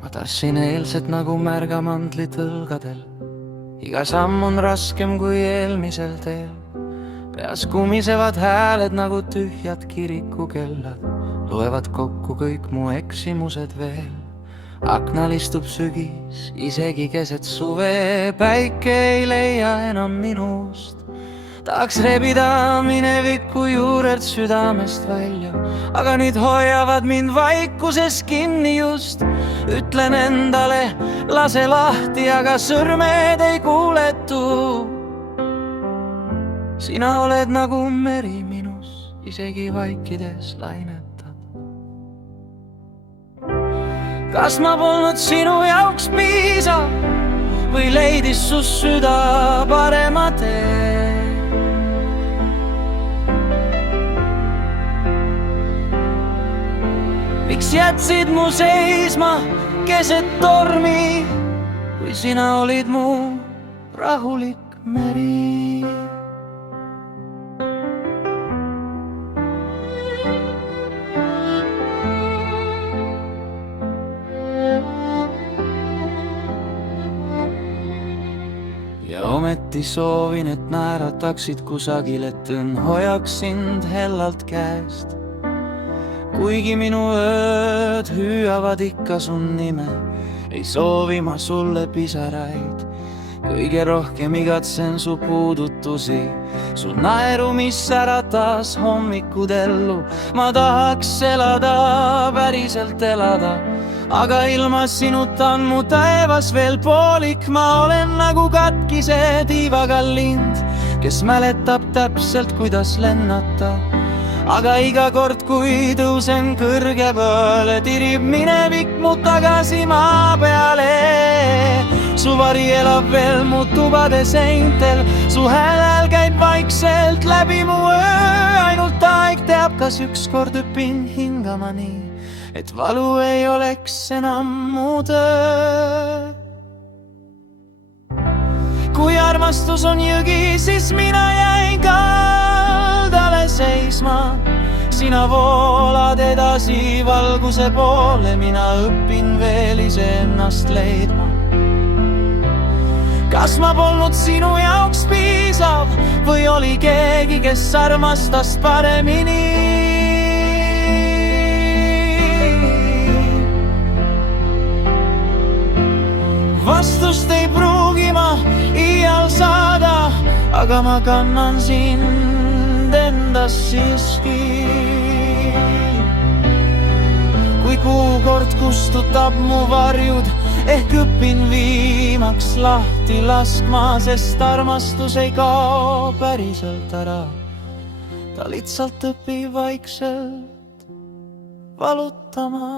ma tassin eilset nagu märgamandlid õlgadel. Iga samm on raskem kui eelmisel teel. Peas kumisevad hääled nagu tühjad kirikukellad, loevad kokku kõik mu eksimused veel. Aknal istub sügis, isegi keset suve, päike ei leia enam minust. Tahaks rebida mineviku juured südamest välja, aga nüüd hoiavad mind vaikuses kinni just. Ütlen endale, lase lahti, aga sõrmed ei kuuletu. Sina oled nagu meri minus, isegi vaikides lainetad. Kas ma polnud sinu jaoks piisav või leidis su süda parema tee? Miks jätsid mu seisma keset tormi, kui sina olid mu rahulik meri? Ja ometi soovin, et naerataksid kusagil, et õnn hoiaks sind hellalt käest. Kuigi minu ööd hüüavad ikka sun nime, ei soovi ma sulle pisaraid. Kõige rohkem igatsen su puudutusi, su naeru, mis äratas hommikudellu. Ma tahaks elada, päriselt elada, aga ilma sinuta on mu taevas veel poolik. Ma olen nagu katkise tiivaga lind, kes mäletab täpselt, kuidas lennata. Aga iga kord, kui tõusen kõrge peale, tirib minevik mu tagasi maa peale. Su vari elab veel mu tubade seintel, su hääl käib vaikselt läbi mu öö. Ainult aeg teab, kas ükskord õpin hingama nii, et valu ei oleks enam mu töö. Kui armastus on jõgi, siis mina jäin kaldale seisma. Sina voolad edasi valguse poole, mina õpin veel iseennast leidma. Kas ma polnud sinu jaoks piisav või oli keegi, kes armastas paremini? Vastust ei pruugi ma iial saada, aga ma kannan sind endas siiski. Kui kuukord kustutab mu varjud, ehk õpin viimaks lahti laskma, sest armastus ei kao päriselt ära. Ta lihtsalt õpib vaikselt valutama.